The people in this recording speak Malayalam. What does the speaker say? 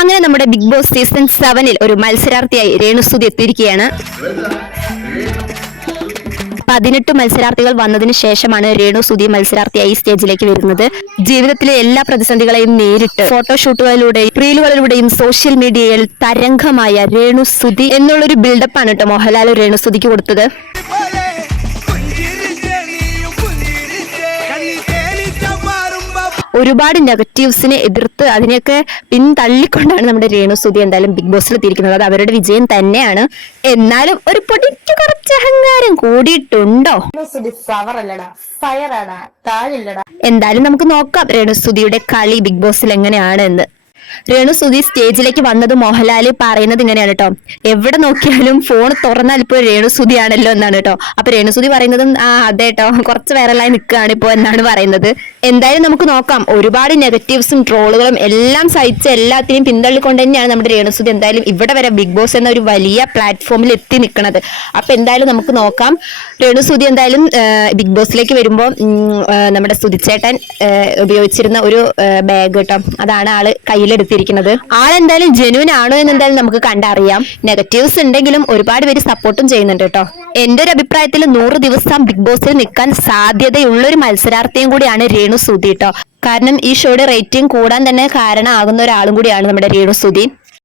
അങ്ങനെ നമ്മുടെ ബിഗ് ബോസ് സീസൺ 7 ഒരു മത്സരാർത്ഥിയായി രേണുസുതി എത്തിയിരിക്കുകയാണ്. 18 മത്സരാർത്ഥികൾ വന്നതിന് ശേഷമാണ് രേണുസുതി മത്സരാർത്ഥിയായി സ്റ്റേജിലേക്ക് വരുന്നത്. ജീവിതത്തിലെ എല്ലാ പ്രതിസന്ധികളെയും നേരിട്ട് ഫോട്ടോഷൂട്ടുകളിലൂടെയും റീലുകളിലൂടെയും സോഷ്യൽ മീഡിയയിൽ തരംഗമായ രേണുസുതി എന്നുള്ളൊരു ബിൽഡപ്പാണ് കേട്ടോ മോഹൻലാൽ രേണുസുതിക്ക് കൊടുത്തത്. ഒരുപാട് നെഗറ്റീവ്സിനെ എതിർത്ത് അതിനെയൊക്കെ പിന്തള്ളിക്കൊണ്ടാണ് നമ്മുടെ രേണുസുതി എന്തായാലും ബിഗ് ബോസിൽ എത്തിയിരിക്കുന്നത്. അത് അവരുടെ വിജയം തന്നെയാണ്. എന്നാലും ഒരു പൊടിക്ക് കുറച്ച് അഹങ്കാരം കൂടിയിട്ടുണ്ടോ? എന്തായാലും നമുക്ക് നോക്കാം രേണുസുതിയുടെ കളി ബിഗ് ബോസിൽ എങ്ങനെയാണ് എന്ന്. രേണുസുതി സ്റ്റേജിലേക്ക് വന്നത് മോഹൻലാൽ പറയുന്നത് ഇങ്ങനെയാണ് കേട്ടോ, എവിടെ നോക്കിയാലും ഫോൺ തുറന്നാൽ ഇപ്പോൾ രേണുസുതി ആണല്ലോ എന്നാണ് കേട്ടോ. അപ്പൊ രേണുസുതി പറയുന്നതും അതെ കേട്ടോ, കുറച്ച് വൈറലായി നിൽക്കുകയാണ് ഇപ്പോ എന്നാണ് പറയുന്നത്. എന്തായാലും നമുക്ക് നോക്കാം. ഒരുപാട് നെഗറ്റീവ്സും ട്രോളുകളും എല്ലാം സഹിച്ച് എല്ലാത്തിനെയും പിന്തള്ളിക്കൊണ്ട് തന്നെയാണ് നമ്മുടെ രേണുസുതി എന്തായാലും ഇവിടെ വരെ ബിഗ് ബോസ് എന്ന ഒരു വലിയ പ്ലാറ്റ്ഫോമിൽ എത്തി നിൽക്കുന്നത്. അപ്പൊ എന്തായാലും നമുക്ക് നോക്കാം. രേണുസുതി എന്തായാലും ബിഗ് ബോസിലേക്ക് വരുമ്പോൾ നമ്മുടെ സുധിച്ചേട്ടൻ ഉപയോഗിച്ചിരുന്ന ഒരു ബാഗ് കേട്ടോ, അതാണ് ആള് കയ്യിലെടുത്തിരിക്കുന്നത്. ആളെന്തായാലും ജെന്യൂൻ ആണോ എന്ന് എന്തായാലും നമുക്ക് കണ്ടറിയാം. നെഗറ്റീവ്സ് ഉണ്ടെങ്കിലും ഒരുപാട് പേര് സപ്പോർട്ടും ചെയ്യുന്നുണ്ട് കേട്ടോ. എന്റെ ഒരു അഭിപ്രായത്തിൽ 100 ദിവസം ബിഗ് ബോസിൽ നിൽക്കാൻ സാധ്യതയുള്ള ഒരു മത്സരാർത്ഥിയും കൂടിയാണ് രേണുസുതി കേട്ടോ. കാരണം ഈ ഷോയുടെ റേറ്റിംഗ് കൂടാൻ തന്നെ കാരണമാകുന്ന ഒരാളും കൂടിയാണ് നമ്മുടെ രേണുസുതി.